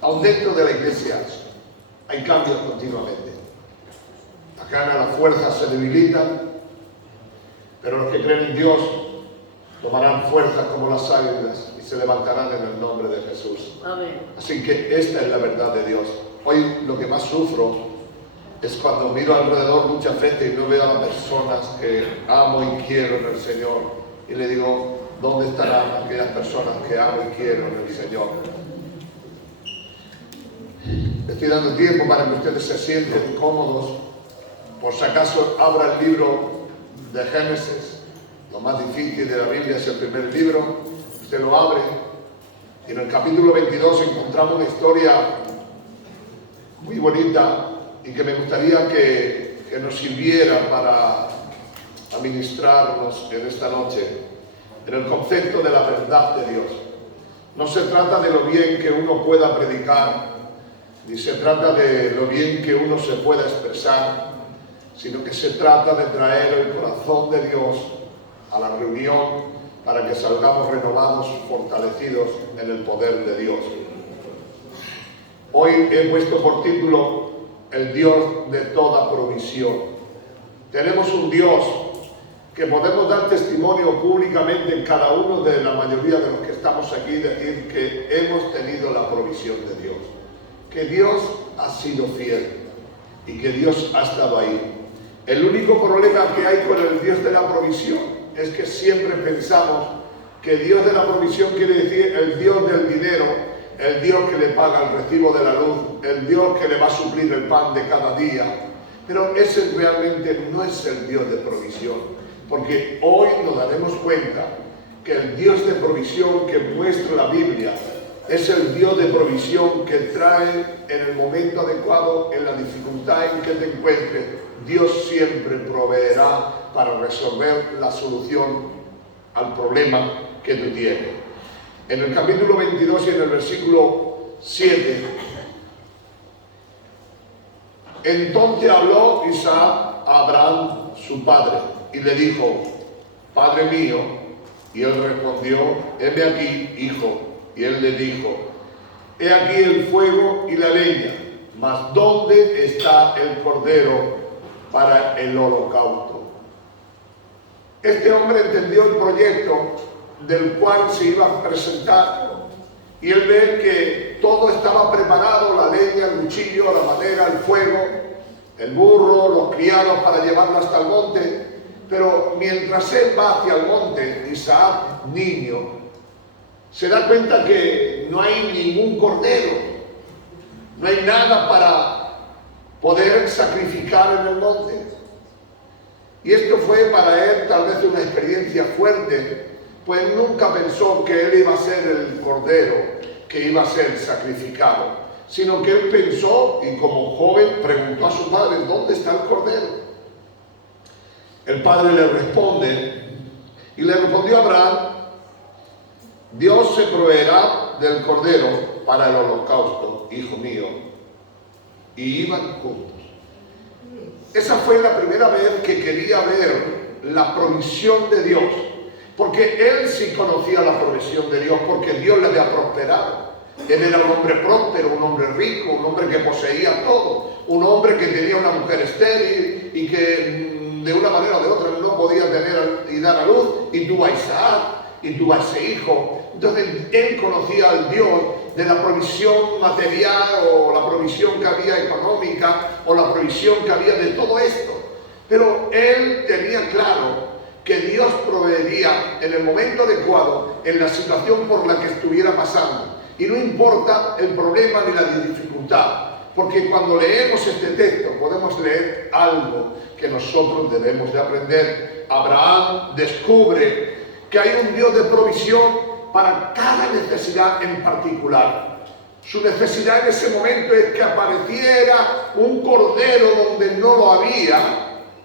Aún dentro de la iglesia hay cambios continuamente. Acá las fuerzas se debilitan, pero los que creen en Dios tomarán fuerzas como las águilas y se levantarán en el nombre de Jesús. Amén. Así que esta es la verdad de Dios. Hoy lo que más sufro es cuando miro alrededor mucha gente y no veo a las personas que amo y quiero en el Señor. Y le digo, ¿dónde estarán aquellas personas que amo y quiero en el Señor? Estoy dando tiempo para que ustedes se sienten cómodos. Por si acaso abra el libro de Génesis. Lo más difícil de la Biblia es el primer libro. Usted lo abre y en el capítulo 22 encontramos una historia muy bonita y que me gustaría que nos sirviera para administrarnos en esta noche en el concepto de la verdad de Dios. No se trata de lo bien que uno pueda predicar, ni se trata de lo bien que uno se pueda expresar, sino que se trata de traer el corazón de Dios a la reunión para que salgamos renovados, fortalecidos en el poder de Dios. Hoy he puesto por título el Dios de toda provisión. Tenemos un Dios que podemos dar testimonio públicamente en cada uno de la mayoría de los que estamos aquí, decir que hemos tenido la provisión de Dios, que Dios ha sido fiel y que Dios ha estado ahí. El único problema que hay con el Dios de la provisión es que siempre pensamos que Dios de la provisión quiere decir el Dios del dinero, el Dios que le paga el recibo de la luz, el Dios que le va a suplir el pan de cada día. Pero ese realmente no es el Dios de provisión, porque hoy nos daremos cuenta que el Dios de provisión que muestra la Biblia es el Dios de provisión que trae en el momento adecuado, en la dificultad en que te encuentres. Dios siempre proveerá para resolver la solución al problema que tú tienes. En el capítulo 22 y en el versículo 7, entonces habló Isaac a Abraham, su padre, y le dijo, Padre mío, y él respondió, heme aquí, hijo. Y él le dijo, he aquí el fuego y la leña, mas ¿dónde está el cordero para el holocausto? Este hombre entendió el proyecto del cual se iba a presentar y él ve que todo estaba preparado, la leña, el cuchillo, la madera, el fuego, el burro, los criados para llevarlo hasta el monte. Pero mientras él va hacia el monte, Isaac, niño, se da cuenta que no hay ningún cordero, no hay nada para poder sacrificar en el monte. Y esto fue para él tal vez una experiencia fuerte, pues nunca pensó que él iba a ser el cordero que iba a ser sacrificado, sino que él pensó, y como joven preguntó a su padre, ¿dónde está el cordero? El padre le responde, y le respondió a Abraham, Dios se proveerá del cordero para el holocausto, hijo mío. Y iban juntos. Esa fue la primera vez que quería ver la provisión de Dios, porque él sí conocía la provisión de Dios, porque Dios le había prosperado. Él era un hombre próspero, un hombre rico, un hombre que poseía todo, un hombre que tenía una mujer estéril y que de una manera o de otra no podía tener y dar a luz, y tuvo a Isaac, y tuvo a ese hijo. Entonces él conocía al Dios de la provisión material o la provisión que había económica o la provisión que había de todo esto. Pero él tenía claro que Dios proveería en el momento adecuado, en la situación por la que estuviera pasando. Y no importa el problema ni la dificultad, porque cuando leemos este texto podemos leer algo que nosotros debemos de aprender. Abraham descubre que hay un Dios de provisión para cada necesidad en particular. Su necesidad en ese momento es que apareciera un cordero donde no lo había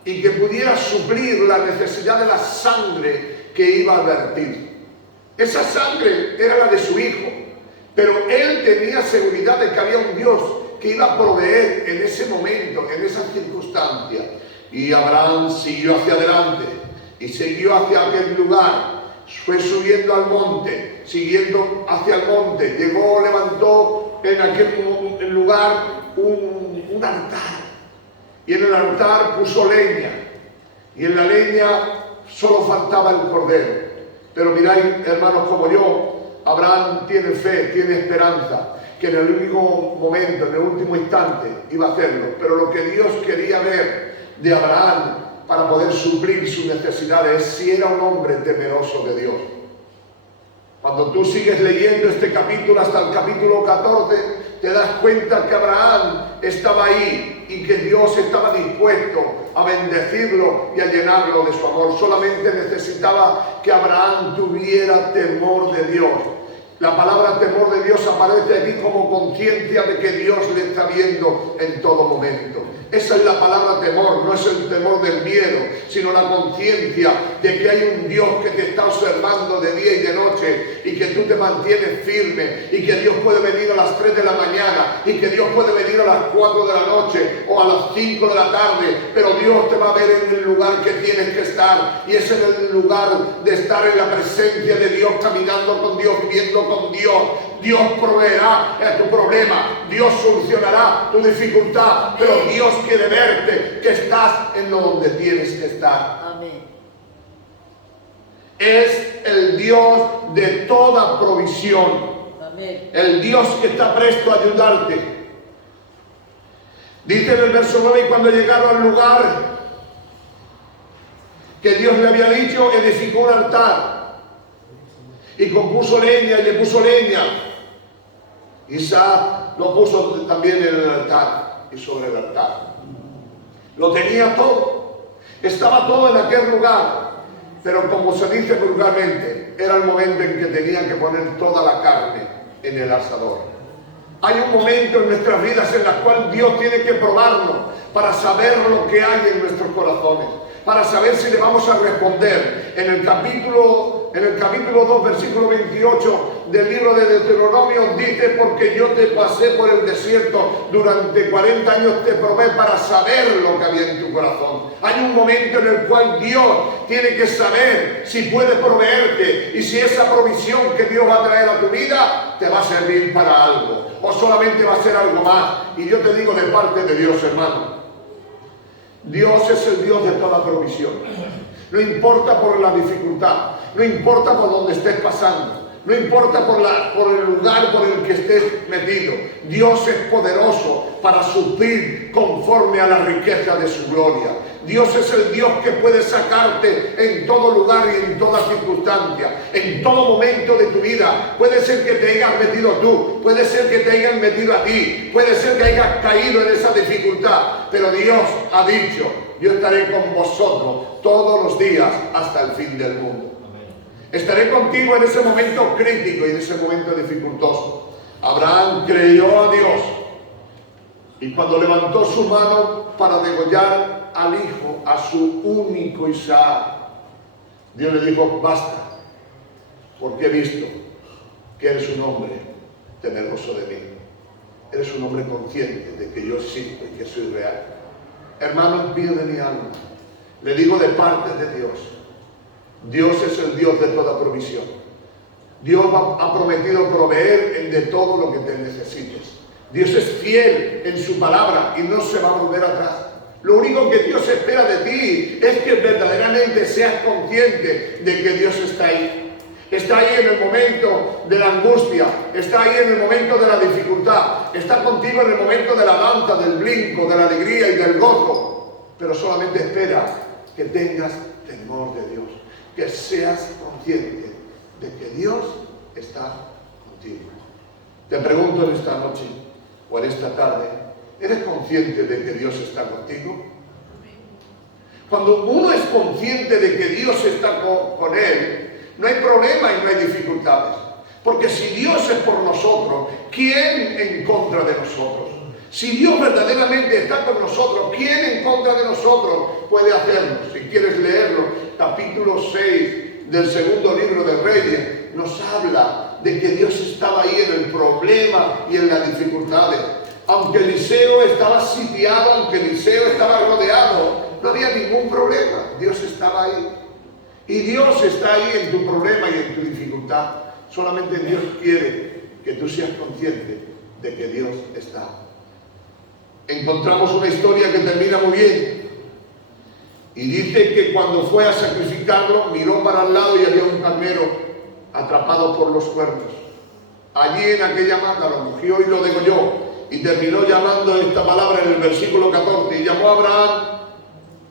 y que pudiera suplir la necesidad de la sangre que iba a vertir. Esa sangre era la de su hijo, pero él tenía seguridad de que había un Dios que iba a proveer en ese momento, en esa circunstancia. Y Abraham siguió hacia adelante y siguió hacia aquel lugar. Fue subiendo al monte, siguiendo hacia el monte, llegó, levantó en en aquel lugar un altar. Y en el altar puso leña. Y en la leña solo faltaba el cordero. Pero miráis, hermanos como yo, Abraham tiene fe, tiene esperanza, que en el único momento, en el último instante, iba a hacerlo. Pero lo que Dios quería ver de Abraham para poder suplir sus necesidades es si era un hombre temeroso de Dios. Cuando tú sigues leyendo este capítulo hasta el capítulo 14, te das cuenta que Abraham estaba ahí y que Dios estaba dispuesto a bendecirlo y a llenarlo de su amor. Solamente necesitaba que Abraham tuviera temor de Dios. La palabra temor de Dios aparece aquí como conciencia de que Dios le está viendo en todo momento. Esa es la palabra temor, no es el temor del miedo, sino la conciencia de que hay un Dios que te está observando de día y de noche y que tú te mantienes firme y que Dios puede venir a las 3 de la mañana y que Dios puede venir a las 4 de la noche o a las 5 de la tarde, pero Dios te va a ver en el lugar que tienes que estar y es en el lugar de estar en la presencia de Dios, caminando con Dios, viviendo con Dios. Dios proveerá tu problema, Dios solucionará tu dificultad, pero Dios quiere verte que estás en lo donde tienes que estar. Amén. Es el Dios de toda provisión. Amén. El Dios que está presto a ayudarte. Dice en el verso 9, y cuando llegaron al lugar que Dios le había dicho, edificó un altar y compuso leña y le puso leña. Isaac lo puso también en el altar y sobre el altar. Lo tenía todo. Estaba todo en aquel lugar. Pero como se dice vulgarmente, era el momento en que tenían que poner toda la carne en el asador. Hay un momento en nuestras vidas en el cual Dios tiene que probarnos para saber lo que hay en nuestros corazones, para saber si le vamos a responder. En el capítulo 2, versículo 28 del libro de Deuteronomio dice: porque yo te pasé por el desierto durante 40 años, te probé para saber lo que había en tu corazón. Hay un momento en el cual Dios tiene que saber si puede proveerte y si esa provisión que Dios va a traer a tu vida te va a servir para algo o solamente va a ser algo más. Y yo te digo de parte de Dios, hermano, Dios es el Dios de toda provisión. No importa por la dificultad, no importa por donde estés pasando, no importa por el lugar por el que estés metido. Dios es poderoso para suplir conforme a la riqueza de su gloria. Dios es el Dios que puede sacarte en todo lugar y en toda circunstancia, en todo momento de tu vida. Puede ser que te hayas metido tú, puede ser que te hayan metido a ti, puede ser que hayas caído en esa dificultad, pero Dios ha dicho: yo estaré con vosotros todos los días hasta el fin del mundo. Estaré contigo en ese momento crítico y en ese momento dificultoso. Abraham creyó a Dios y cuando levantó su mano para degollar al hijo, a su único Isaac, Dios le dijo: basta, porque he visto que eres un hombre temeroso de mí. Eres un hombre consciente de que yo existo y que soy real. Hermano mío de mi alma, le digo de parte de Dios: Dios es el Dios de toda provisión. Dios ha prometido proveer de todo lo que te necesites. Dios es fiel en su palabra y no se va a volver atrás. Lo único que Dios espera de ti es que verdaderamente seas consciente de que Dios está ahí. Está ahí en el momento de la angustia, está ahí en el momento de la dificultad, está contigo en el momento de la danza, del brinco, de la alegría y del gozo. Pero solamente espera que tengas temor de Dios, que seas consciente de que Dios está contigo. Te pregunto en esta noche o en esta tarde: ¿eres consciente de que Dios está contigo? Cuando uno es consciente de que Dios está con él, no hay problema y no hay dificultades. Porque si Dios es por nosotros, ¿quién en contra de nosotros? Si Dios verdaderamente está con nosotros, ¿quién en contra de nosotros puede hacerlo? Si quieres leerlo, capítulo 6 del segundo libro de Reyes nos habla de que Dios estaba ahí en el problema y en las dificultades. Aunque Eliseo estaba sitiado, aunque Eliseo estaba rodeado, no había ningún problema. Dios estaba ahí. Y Dios está ahí en tu problema y en tu dificultad. Solamente Dios quiere que tú seas consciente de que Dios está. Encontramos una historia que termina muy bien. Y dice que cuando fue a sacrificarlo, miró para el lado y había un carnero atrapado por los cuernos. Allí en aquella mata lo cogió y lo degolló. Y terminó llamando esta palabra en el versículo 14. Y llamó a Abraham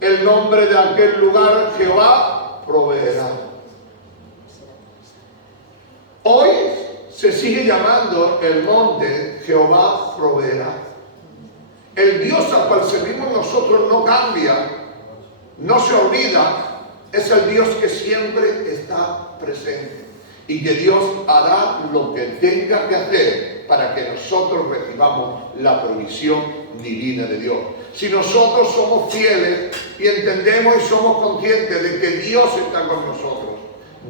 el nombre de aquel lugar: Jehová proveerá. Hoy se sigue llamando el monte Jehová proveerá. El Dios al cual servimos nosotros no cambia, no se olvida, es el Dios que siempre está presente y que Dios hará lo que tenga que hacer para que nosotros recibamos la provisión divina de Dios. Si nosotros somos fieles y entendemos y somos conscientes de que Dios está con nosotros,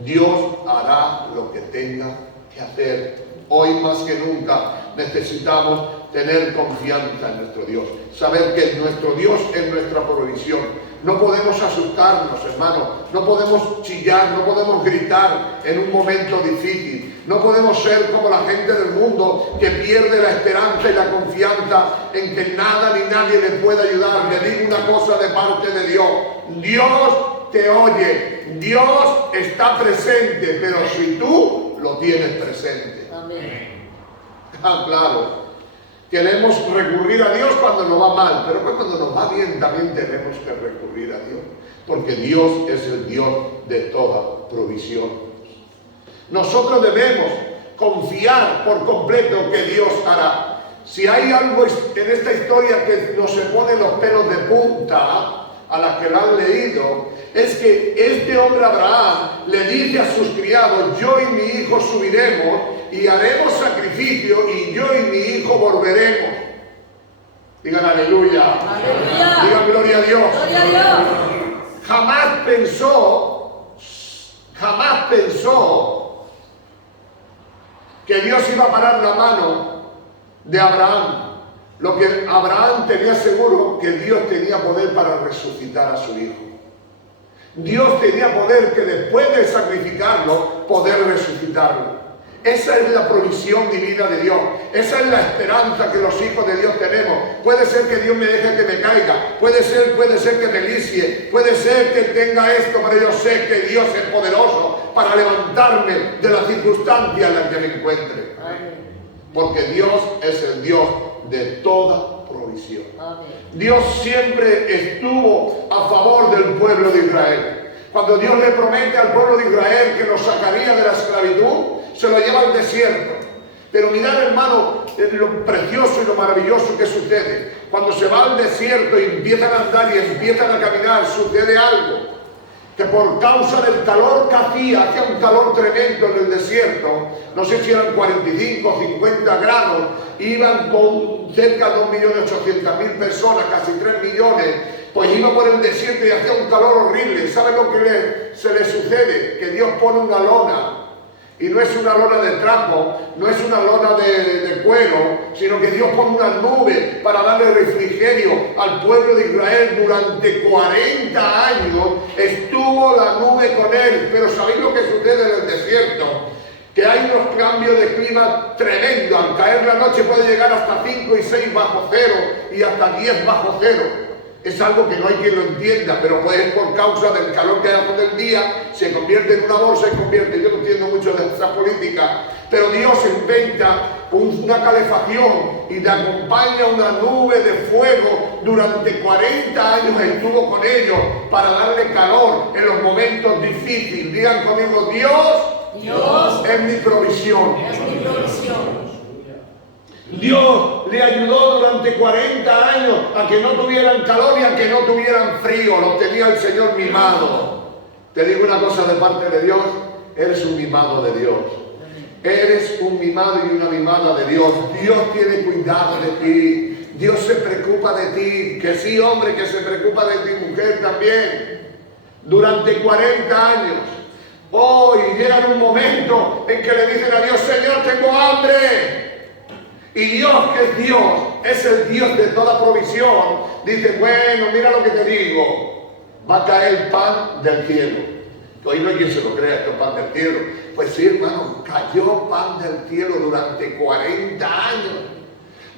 Dios hará lo que tenga que hacer. Hoy más que nunca necesitamos tener confianza en nuestro Dios, saber que nuestro Dios es nuestra provisión. No podemos asustarnos, hermanos, no podemos chillar, no podemos gritar en un momento difícil, no podemos ser como la gente del mundo que pierde la esperanza y la confianza en que nada ni nadie le puede ayudar. Le digo una cosa de parte de Dios: Dios te oye, Dios está presente, pero si tú lo tienes presente. Amén. Claro. Queremos recurrir a Dios cuando nos va mal, pero cuando nos va bien también tenemos que recurrir a Dios, porque Dios es el Dios de toda provisión. Nosotros debemos confiar por completo que Dios hará. Si hay algo en esta historia que nos se pone los pelos de punta a las que la han leído, es que este hombre Abraham le dice a sus criados: yo y mi hijo subiremos y haremos sacrificio, y yo y mi hijo volveremos. Digan aleluya. Aleluya. Digan gloria a Dios. Gloria a Dios. Jamás pensó que Dios iba a parar la mano de Abraham. Lo que Abraham tenía seguro, que Dios tenía poder para resucitar a su hijo. Dios tenía poder que después de sacrificarlo, poder resucitarlo. Esa es la provisión divina de Dios. Esa es la esperanza que los hijos de Dios tenemos. Puede ser que Dios me deje que me caiga. Puede ser que me licie. Puede ser que tenga esto, pero yo sé que Dios es poderoso para levantarme de la circunstancia en la que me encuentre. Porque Dios es el Dios de toda provisión. Dios siempre estuvo a favor del pueblo de Israel. Cuando Dios le promete al pueblo de Israel que los sacaría de la esclavitud, se lo lleva al desierto. Pero mirad, hermano, lo precioso y lo maravilloso que sucede. Cuando se va al desierto y empiezan a andar y empiezan a caminar, sucede algo. Que por causa del calor que hacía un calor tremendo en el desierto, no sé si eran 45 o 50 grados, iban con cerca de 2.800.000 personas, casi 3 millones, pues iba por el desierto y hacía un calor horrible. ¿Saben lo que se le sucede? Que Dios pone una lona. Y no es una lona de trapo, no es una lona de cuero, sino que Dios pone una nube para darle refrigerio al pueblo de Israel. Durante 40 años estuvo la nube con él. Pero ¿sabéis lo que sucede en el desierto? Que hay unos cambios de clima tremendos. Al caer la noche puede llegar hasta 5 y 6 bajo cero y hasta 10 bajo cero. Es algo que no hay quien lo entienda, pero pues es por causa del calor que hay todo el día, se convierte en una bolsa y convierte. Yo no entiendo mucho de esa política, pero Dios inventa una calefacción y te acompaña una nube de fuego. Durante 40 años estuvo con ellos para darle calor en los momentos difíciles. Digan conmigo: Dios es mi provisión. Es mi provisión. Dios le ayudó durante 40 años a que no tuvieran calor y a que no tuvieran frío. Los tenía el Señor mimado. Te digo una cosa de parte de Dios: eres un mimado de Dios. Eres un mimado y una mimada de Dios. Dios tiene cuidado de ti. Dios se preocupa de ti. Que sí, hombre, que se preocupa de ti, mujer, también. Durante 40 años. Hoy llega un momento en que le dicen a Dios: Señor, tengo hambre. Y Dios, que es Dios, es el Dios de toda provisión. Dice: bueno, mira lo que te digo, va a caer pan del cielo. Hoy no hay quien se lo crea, esto es pan del cielo. Pues sí, hermano, cayó pan del cielo durante 40 años.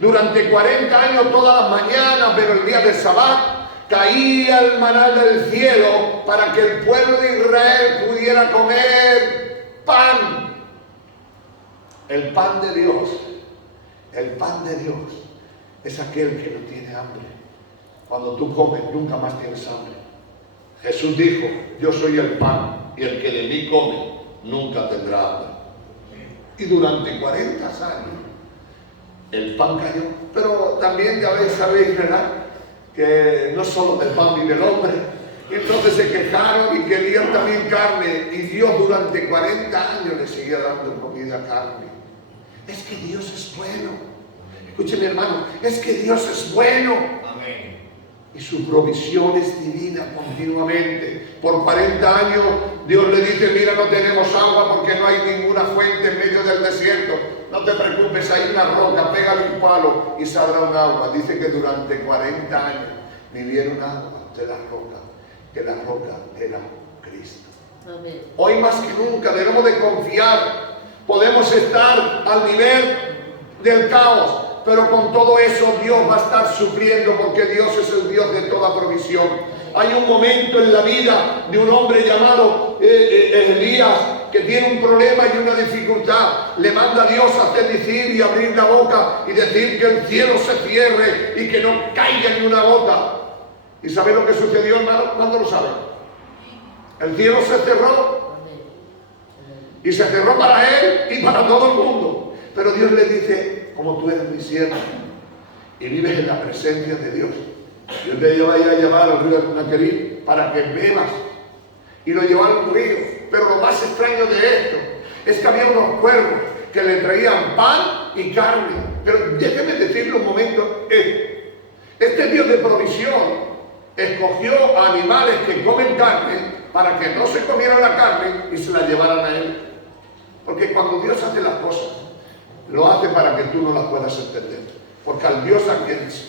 Durante 40 años, todas las mañanas, pero el día del Sabbat, caía el maná del cielo para que el pueblo de Israel pudiera comer pan. El pan de Dios, el pan de Dios es aquel que no tiene hambre. Cuando tú comes, nunca más tienes hambre. Jesús dijo, yo soy el pan, y el que de mí come, nunca tendrá hambre. Y durante 40 años, el pan cayó. Pero también ya sabéis, ¿verdad?, que no solo del pan vive el hombre. Y entonces se quejaron y querían también carne. Y Dios durante 40 años le seguía dando comida a carne. Es que Dios es bueno. Escúcheme, hermano, es que Dios es bueno. Amén. Y su provisión es divina continuamente. Por 40 años Dios le dice, mira, no tenemos agua porque no hay ninguna fuente en medio del desierto. No te preocupes, hay una roca, pégale un palo y saldrá un agua. Dice que durante 40 años vivieron agua de la roca, que la roca era Cristo. Amén. Hoy más que nunca debemos de confiar. Podemos estar al nivel del caos, pero con todo eso Dios va a estar sufriendo, porque Dios es el Dios de toda provisión. Hay un momento en la vida de un hombre llamado Elías, que tiene un problema y una dificultad. Le manda a Dios a hacer decir y abrir la boca y decir que el cielo se cierre y que no caiga ni una gota. ¿Y sabéis lo que sucedió, hermano? ¿Cuándo lo saben? El cielo se cerró, y se cerró para él y para todo el mundo. Pero Dios le dice, como tú eres mi siervo y vives en la presencia de Dios, yo te voy a llevar al río de Cunaquerí para que bebas. Y lo llevó al río. Pero lo más extraño de esto es que había unos cuervos que le traían pan y carne. Pero déjeme decirle un momento, este Dios de provisión escogió animales que comen carne para que no se comieran la carne y se la llevaran a él. Porque cuando Dios hace las cosas, lo hace para que tú no las puedas entender. Porque al Dios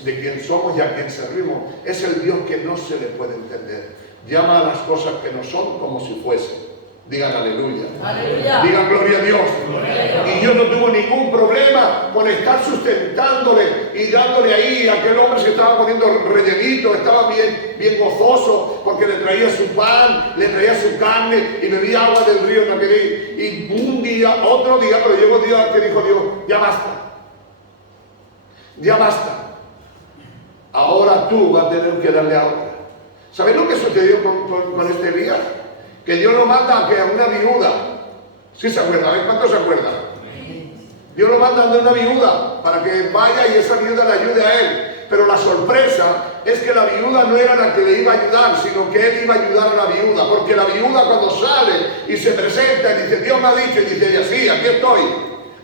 de quien somos y a quien servimos es el Dios que no se le puede entender. Llama a las cosas que no son como si fuesen. Digan aleluya. Aleluya. Digan gloria a Dios. Gloria a Dios. Y Dios no tuvo ningún problema con estar sustentándole y dándole ahí a aquel hombre. Se estaba poniendo rellenito, estaba bien gozoso, porque le traía su pan, le traía su carne y bebía agua del río Naquerí. Y un día, otro día, pero llegó un día que dijo Dios, ya basta. Ya basta. Ahora tú vas a tener que darle agua. ¿Sabes lo que sucedió con este Elías? Que Dios lo manda a una viuda. ¿Sí se acuerdan? ¿Cuántos se acuerdan? Dios lo manda a una viuda para que vaya y esa viuda le ayude a él. Pero la sorpresa es que la viuda no era la que le iba a ayudar, sino que él iba a ayudar a la viuda. Porque la viuda, cuando sale y se presenta y dice, Dios me ha dicho, y dice ella, sí, aquí estoy.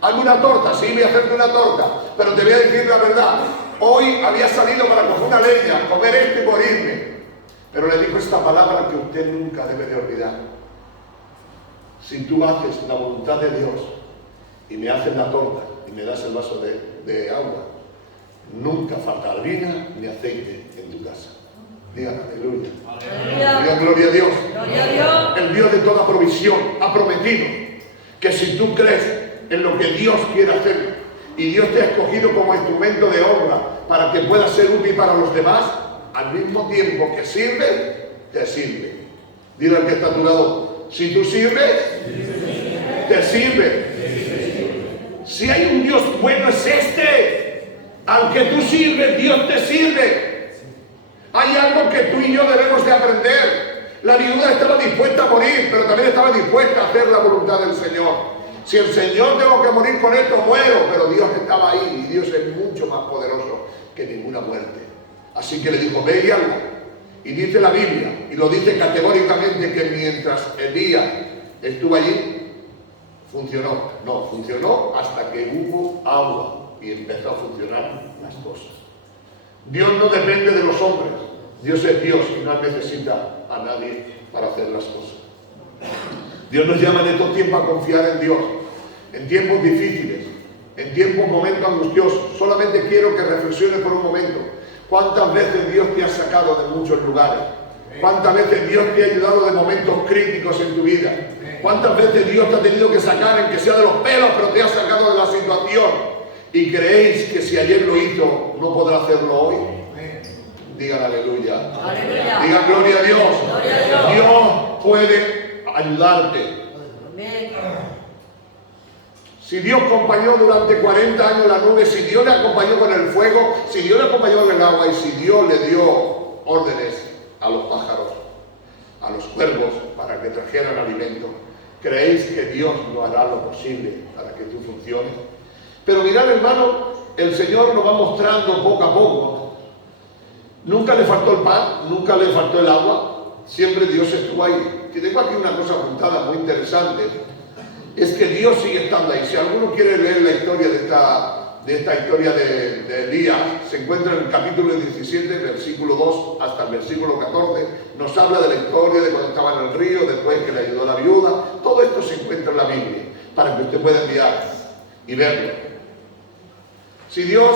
Hazme una torta, sí, voy a hacerte una torta. Pero te voy a decir la verdad. Hoy había salido para coger una leña, comer esto y morirme. Pero le dijo esta palabra que usted nunca debe de olvidar. Si tú haces la voluntad de Dios y me haces la torta y me das el vaso de agua, nunca falta harina ni aceite en tu casa. Digan aleluya. Aleluya. Digan gloria a Dios. Gloria a Dios. El Dios de toda provisión ha prometido que si tú crees en lo que Dios quiere hacer y Dios te ha escogido como instrumento de obra para que puedas ser útil para los demás, al mismo tiempo que sirve, te sirve. Dile al que está a tu lado, si tú sirves, te sirve. Si hay un Dios bueno es este. Al que tú sirves, Dios te sirve. Hay algo que tú y yo debemos de aprender. La viuda estaba dispuesta a morir, pero también estaba dispuesta a hacer la voluntad del Señor. Si el Señor tengo que morir con esto, muero. Pero Dios estaba ahí y Dios es mucho más poderoso que ninguna muerte. Así que le dijo, ve y hazla. Y dice la Biblia, y lo dice categóricamente, que mientras Elías estuvo allí, funcionó. No, funcionó hasta que hubo agua y empezó a funcionar las cosas. Dios no depende de los hombres. Dios es Dios y no necesita a nadie para hacer las cosas. Dios nos llama en estos tiempos a confiar en Dios. En tiempos difíciles, en tiempos, momentos angustiosos. Solamente quiero que reflexiones por un momento. ¿Cuántas veces Dios te ha sacado de muchos lugares? ¿Cuántas veces Dios te ha ayudado de momentos críticos en tu vida? ¿Cuántas veces Dios te ha tenido que sacar, en que sea de los pelos, pero te ha sacado de la situación? ¿Y creéis que si ayer lo hizo, no podrá hacerlo hoy? Digan aleluya. Aleluya. Digan gloria a Dios. Gloria a Dios. Dios puede ayudarte. Amén. Si Dios acompañó durante 40 años la nube, si Dios le acompañó con el fuego, si Dios le acompañó con el agua y si Dios le dio órdenes a los pájaros, a los cuervos para que trajeran alimento, ¿creéis que Dios no hará lo posible para que tú funciones? Pero mirad, hermano, el Señor nos va mostrando poco a poco. Nunca le faltó el pan, nunca le faltó el agua, siempre Dios estuvo ahí. Y tengo aquí una cosa apuntada muy interesante, es que Dios sigue estando ahí. Si alguno quiere leer la historia de esta historia de Elías, se encuentra en el capítulo 17, versículo 2 hasta el versículo 14, nos habla de la historia de cuando estaba en el río, después que le ayudó a la viuda. Todo esto se encuentra en la Biblia, para que usted pueda enviar y verlo. Si Dios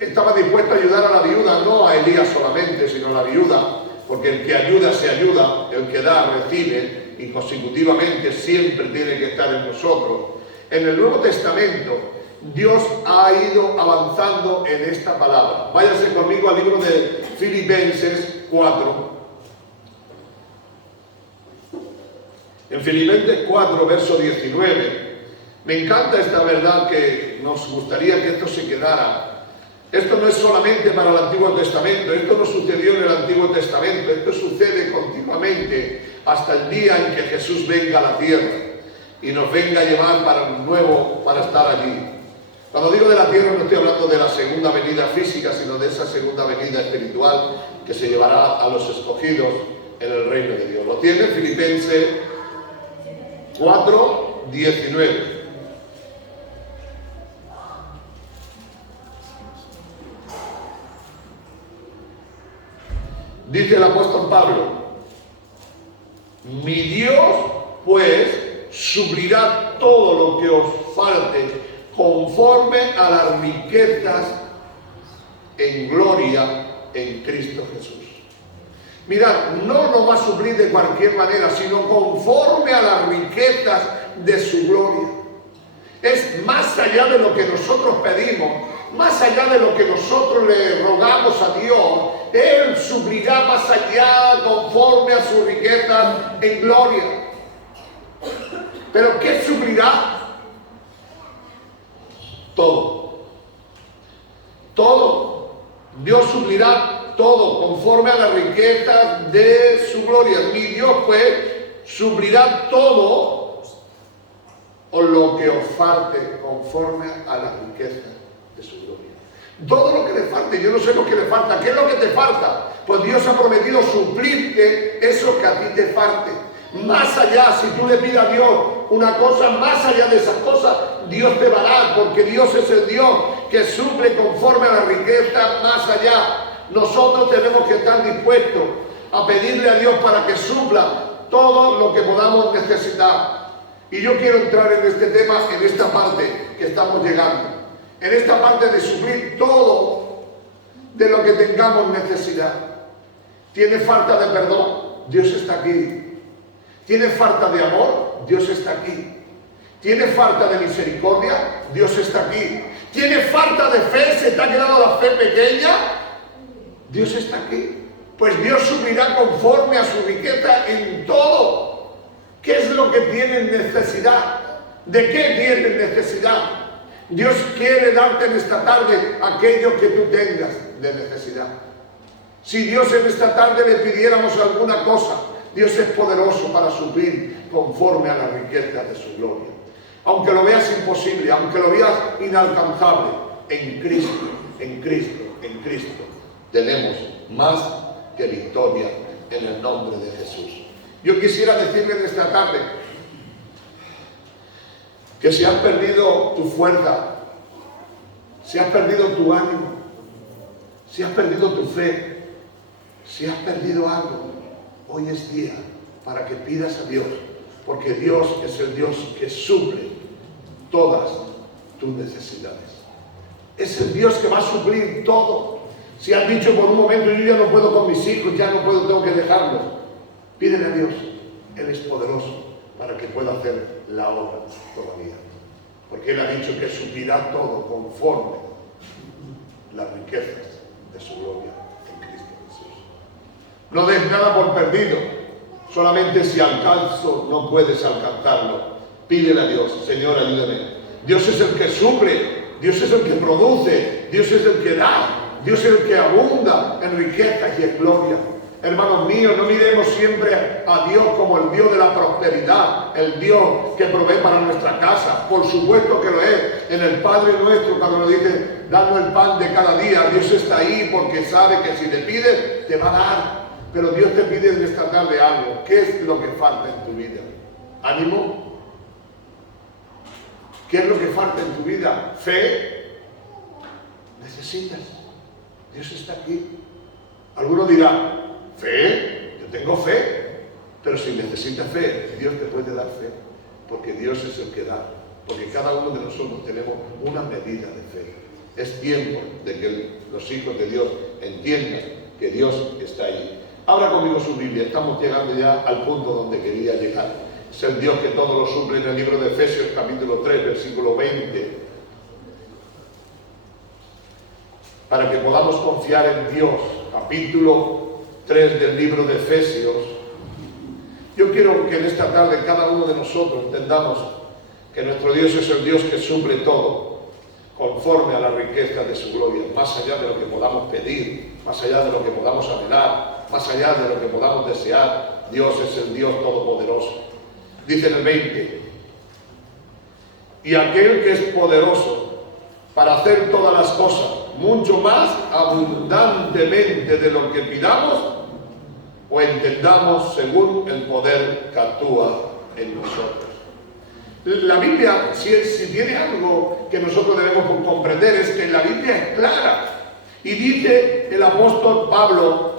estaba dispuesto a ayudar a la viuda, no a Elías solamente, sino a la viuda, porque el que ayuda se ayuda, el que da recibe, y consecutivamente siempre tiene que estar en nosotros. En el Nuevo Testamento, Dios ha ido avanzando en esta palabra. Váyase conmigo al libro de Filipenses 4. En Filipenses 4, verso 19, me encanta esta verdad que nos gustaría que esto se quedara. Esto no es solamente para el Antiguo Testamento, esto no sucedió en el Antiguo Testamento, esto sucede continuamente hasta el día en que Jesús venga a la tierra y nos venga a llevar para un nuevo, para estar allí. Cuando digo de la tierra no estoy hablando de la segunda venida física, sino de esa segunda venida espiritual que se llevará a los escogidos en el reino de Dios. Lo tiene Filipenses 4, 19. Dice el apóstol Pablo: mi Dios, pues, suplirá todo lo que os falte conforme a las riquezas en gloria en Cristo Jesús. Mirad, no nos va a suplir de cualquier manera, sino conforme a las riquezas de su gloria. Es más allá de lo que nosotros pedimos, más allá de lo que nosotros le rogamos a Dios. Él suplirá más allá conforme a su riqueza en gloria. ¿Pero qué suplirá? Todo. Todo. Dios suplirá todo conforme a la riqueza de su gloria. Mi Dios, pues, suplirá todo o lo que os falte conforme a la riqueza de su gloria. Todo lo que le falte, yo no sé lo que le falta. ¿Qué es lo que te falta? Pues Dios ha prometido suplirte eso que a ti te falte. Más allá, si tú le pides a Dios una cosa, más allá de esas cosas, Dios te va a dar, porque Dios es el Dios que suple conforme a la riqueza más allá. Nosotros tenemos que estar dispuestos a pedirle a Dios para que supla todo lo que podamos necesitar. Y yo quiero entrar en este tema, en esta parte que estamos llegando. En esta parte de suplir todo de lo que tengamos necesidad. ¿Tienes falta de perdón? Dios está aquí. ¿Tienes falta de amor? Dios está aquí. ¿Tienes falta de misericordia? Dios está aquí. ¿Tienes falta de fe? ¿Se te ha quedado la fe pequeña? Dios está aquí. Pues Dios suplirá conforme a su riqueza en todo. ¿Qué es lo que tienes necesidad? ¿De qué tienes necesidad? Dios quiere darte en esta tarde aquello que tú tengas de necesidad. Si Dios en esta tarde le pidiéramos alguna cosa, Dios es poderoso para suplir conforme a la riqueza de su gloria. Aunque lo veas imposible, aunque lo veas inalcanzable, en Cristo, en Cristo, en Cristo, tenemos más que victoria en el nombre de Jesús. Yo quisiera decirle en esta tarde que si has perdido tu fuerza, si has perdido tu ánimo, si has perdido tu fe, si has perdido algo, hoy es día para que pidas a Dios, porque Dios es el Dios que suple todas tus necesidades. Es el Dios que va a suplir todo. Si has dicho por un momento, yo ya no puedo con mis hijos, ya no puedo, tengo que dejarlos, pídele a Dios. Él es poderoso para que pueda hacer la obra todavía. Porque Él ha dicho que suplirá todo conforme las riquezas de su gloria en Cristo Jesús. No des nada por perdido. Solamente si alcanzo, no puedes alcanzarlo. Pídele a Dios: Señor, ayúdame. Dios es el que suple, Dios es el que produce, Dios es el que da, Dios es el que abunda en riquezas y en gloria. Hermanos míos, no miremos siempre a Dios como el Dios de la prosperidad, el Dios que provee para nuestra casa. Por supuesto que lo es. En el Padre Nuestro, cuando nos dice, danos el pan de cada día, Dios está ahí porque sabe que si le pides, te va a dar. Pero Dios te pide en esta tarde algo. ¿Qué es lo que falta en tu vida? ¿Ánimo? ¿Qué es lo que falta en tu vida? ¿Fe? Necesitas. Dios está aquí. Alguno dirá, ¿fe? Yo tengo fe. Pero si necesitas fe, Dios te puede dar fe. Porque Dios es el que da. Porque cada uno de nosotros tenemos una medida de fe. Es tiempo de que los hijos de Dios entiendan que Dios está ahí. Abra conmigo su Biblia. Estamos llegando ya al punto donde quería llegar. Es el Dios que todo lo suple en el libro de Efesios, capítulo 3, versículo 20. Para que podamos confiar en Dios. Capítulo 3 del libro de Efesios. Yo quiero que en esta tarde cada uno de nosotros entendamos que nuestro Dios es el Dios que suple todo conforme a la riqueza de su gloria, más allá de lo que podamos pedir, más allá de lo que podamos anhelar, más allá de lo que podamos desear. Dios es el Dios todopoderoso. Dice en el 20, y aquel que es poderoso para hacer todas las cosas mucho más abundantemente de lo que pidamos o entendamos según el poder que actúa en nosotros. La Biblia, si tiene algo que nosotros debemos comprender, es que la Biblia es clara. Y dice el apóstol Pablo,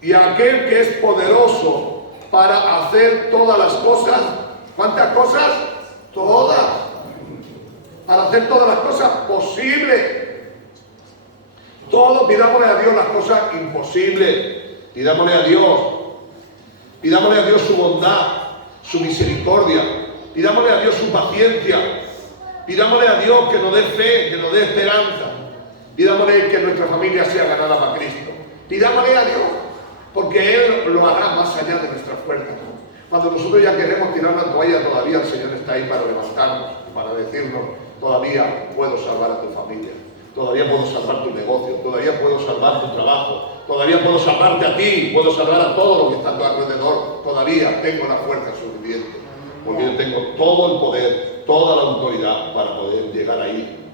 y aquel que es poderoso para hacer todas las cosas. ¿Cuántas cosas? Todas. Para hacer todas las cosas posibles. Todo, pidámosle a Dios las cosas imposibles. Pidámosle a Dios. Pidámosle a Dios su bondad, su misericordia. Pidámosle a Dios su paciencia. Pidámosle a Dios que nos dé fe, que nos dé esperanza. Pidámosle que nuestra familia sea ganada para Cristo. Pidámosle a Dios, porque Él lo hará más allá de nuestras fuerzas. Cuando nosotros ya queremos tirar la toalla, todavía el Señor está ahí para levantarnos, para decirnos, todavía puedo salvar a tu familia, todavía puedo salvar tu negocio, todavía puedo salvar tu trabajo, todavía puedo salvarte a ti, puedo salvar a todo lo que está a tu alrededor, todavía tengo la fuerza suficiente, porque yo tengo todo el poder, toda la autoridad para poder llegar ahí.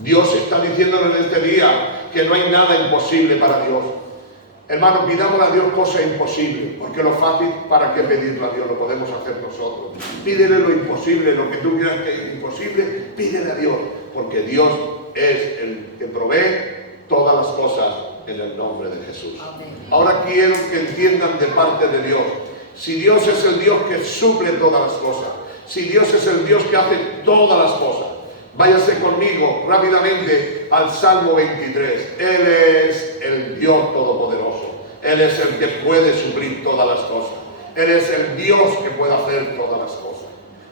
Dios está diciéndonos en este día que no hay nada imposible para Dios. Hermano, pidámosle a Dios cosas imposibles, porque lo fácil, ¿para qué pedirlo a Dios? Lo podemos hacer nosotros. Pídele lo imposible, lo que tú creas que es imposible, pídele a Dios, porque Dios es el que provee todas las cosas en el nombre de Jesús. Amén. Ahora quiero que entiendan de parte de Dios. Si Dios es el Dios que suple todas las cosas, si Dios es el Dios que hace todas las cosas, váyase conmigo rápidamente al Salmo 23. Él es el Dios todopoderoso. Él es el que puede suplir todas las cosas. Él es el Dios que puede hacer todas las cosas.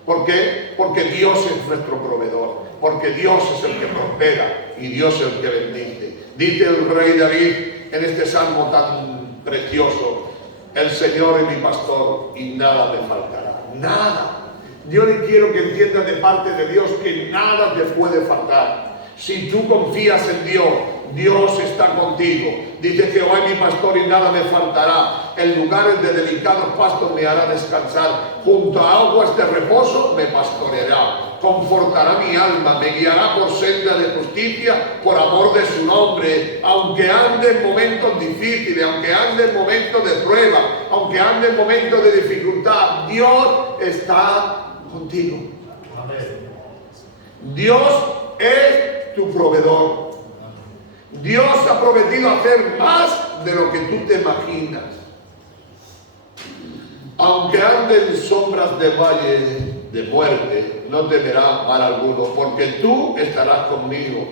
¿Por qué? Porque Dios es nuestro proveedor. Porque Dios es el que prospera y Dios es el que bendice. Dice el rey David en este salmo tan precioso: el Señor es mi pastor y nada me faltará. Nada. Yo le quiero que entiendas de parte de Dios que nada te puede faltar. Si tú confías en Dios, Dios está contigo. Dice: Jehová es mi pastor y nada me faltará. En lugares de delicados pastos me hará descansar. Junto a aguas de reposo me pastoreará. Confortará mi alma, me guiará por senda de justicia, por amor de su nombre. Aunque ande en momentos difíciles, aunque ande en momentos de prueba, aunque ande en momentos de dificultad, Dios está contigo. Dios es tu proveedor. Dios ha prometido hacer más de lo que tú te imaginas. Aunque ande en sombras de valle de muerte, no temerá mal alguno, porque tú estarás conmigo.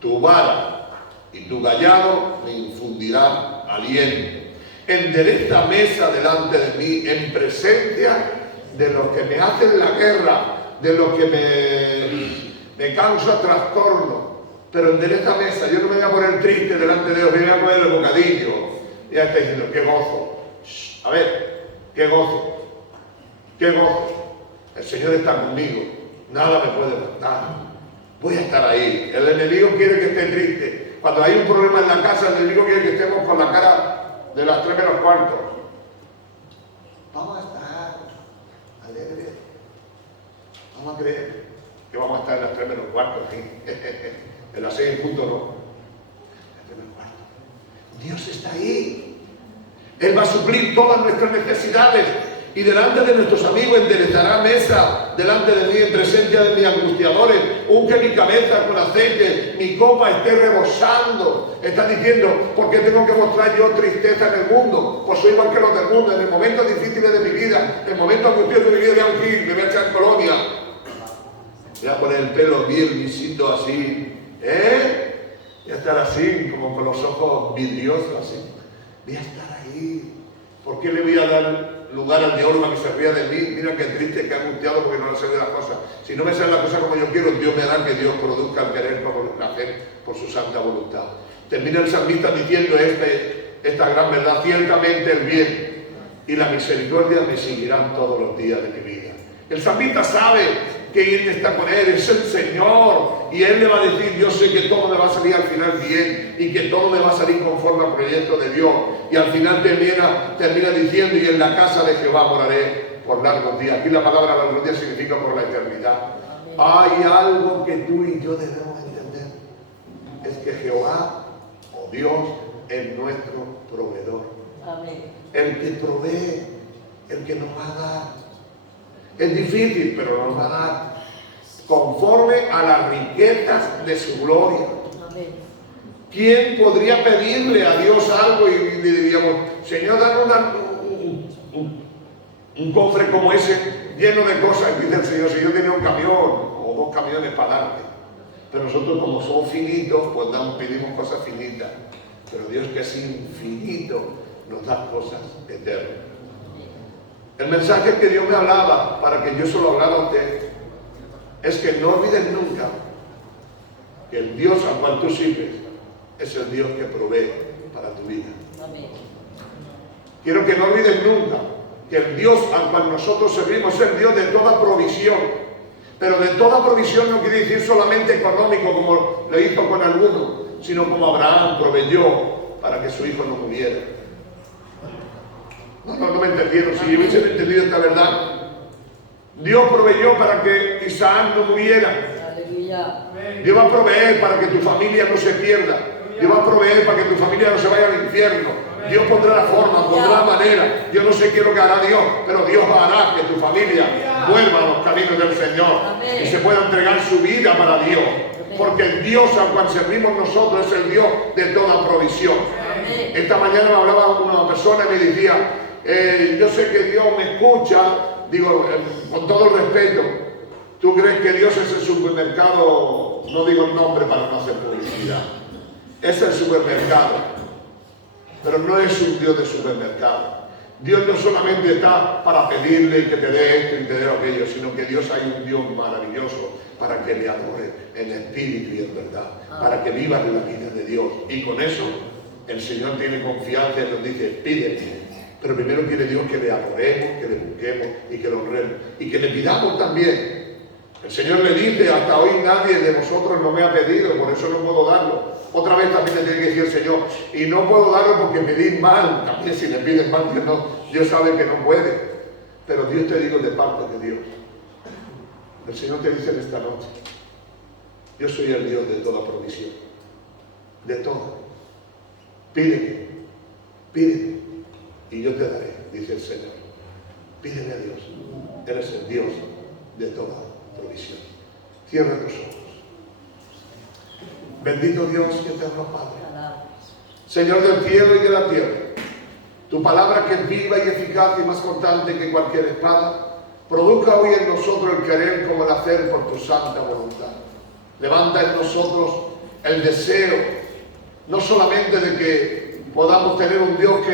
Tu vara y tu cayado me infundirán aliento. Endereza mesa delante de mí en presencia de los que me hacen la guerra, de los que me me causa trastorno, pero endereza mesa. Yo no me voy a poner triste delante de Dios, me voy a poner el bocadillo. Y ya está diciendo, qué gozo. A ver, qué gozo, qué gozo. El Señor está conmigo, nada me puede matar. Voy a estar ahí. El enemigo quiere que esté triste. Cuando hay un problema en la casa, el enemigo quiere que estemos con la cara de las 3 menos cuartos. Vamos a estar alegres. Vamos a creer que vamos a estar en las 3 menos cuartos, ¿sí? En las 6 en punto no. En 3 menos cuartos. Dios está ahí. Él va a suplir todas nuestras necesidades. Y delante de nuestros amigos enderezará mesa delante de mí en presencia de mis angustiadores. Unge mi cabeza con aceite, mi copa esté rebosando. Está diciendo, ¿por qué tengo que mostrar yo tristeza en el mundo? Pues soy igual que los del mundo. En el momento difícil de mi vida, en el momento angustioso de mi vida, voy a ungir, me voy a echar en colonia. Voy a poner el pelo bien lisito así, voy a estar así, como con los ojos vidriosos así. Voy a estar ahí. ¿Por qué le voy a dar lugar al diablo que se ría de mí? Mira qué triste, qué angustiado porque no le sale las cosas. Si no me salen las cosas como yo quiero, Dios me da que Dios produzca el querer por hacer por su santa voluntad. Termina el salmista diciendo esta gran verdad: ciertamente el bien y la misericordia me seguirán todos los días de mi vida. El salmista sabe que Él está con él, es el Señor, y Él le va a decir, yo sé que todo me va a salir al final bien, y que todo me va a salir conforme al proyecto de Dios, y al final termina diciendo, y en la casa de Jehová moraré por largos días. Aquí la palabra largos días significa por la eternidad. Hay algo que tú y yo debemos entender, es que Jehová, o Dios, es nuestro proveedor. Amén. El que provee, el que nos va a dar. Es difícil, pero nos va a dar conforme a las riquezas de su gloria. Amén. ¿Quién podría pedirle a Dios algo y le diríamos, Señor, danos un cofre como ese lleno de cosas? Dice el Señor, si yo tenía un camión o 2 camiones para darte. Pero nosotros, como somos finitos, pues pedimos cosas finitas. Pero Dios, que es infinito, nos da cosas eternas. El mensaje que Dios me hablaba para que yo se lo hablara a usted es que no olvides nunca que el Dios al cual tú sirves es el Dios que provee para tu vida. Amén. Quiero que no olvides nunca que el Dios al cual nosotros servimos es el Dios de toda provisión. Pero de toda provisión no quiere decir solamente económico, como le hizo con algunos, sino como Abraham proveyó para que su hijo no muriera. No me entendieron. Si hubiesen entendido esta verdad, Dios proveyó para que Isaac no muriera. Aleluya. Dios va a proveer para que tu familia no se pierda. Dios va a proveer para que tu familia no se vaya al infierno. Dios pondrá la forma, pondrá la manera. Yo no sé qué es lo que hará Dios, pero Dios hará que tu familia vuelva a los caminos del Señor y se pueda entregar su vida para Dios. Porque el Dios al cual servimos nosotros es el Dios de toda provisión. Esta mañana me hablaba una persona y me decía, yo sé que Dios me escucha, digo, con todo el respeto, ¿tú crees que Dios es el supermercado? No digo el nombre para no hacer publicidad. Es el supermercado, pero no es un Dios de supermercado. Dios no solamente está para pedirle que te dé esto y te dé aquello, sino que Dios hay un Dios maravilloso para que le adore en espíritu y en verdad, para que vivas la vida de Dios. Y con eso el Señor tiene confianza y nos dice, pídeme. Pero primero quiere Dios que le adoremos, que le busquemos y que lo honremos. Y que le pidamos también. El Señor le dice, hasta hoy nadie de vosotros no me ha pedido, por eso no puedo darlo. Otra vez también le tiene que decir el Señor, y no puedo darlo porque pedís mal. También si le pides mal, Dios sabe que no puede. Pero Dios te digo de parte de Dios. El Señor te dice en esta noche, yo soy el Dios de toda provisión. De todo. Pídeme, pídeme. Y yo te daré, dice el Señor. Pídele a Dios. Él es el Dios de toda provisión. Cierra tus ojos. Bendito Dios y eterno Padre, Señor del cielo y de la tierra. Tu palabra, que es viva y eficaz y más cortante que cualquier espada, produzca hoy en nosotros el querer como el hacer por tu santa voluntad. Levanta en nosotros el deseo, no solamente de que podamos tener un Dios que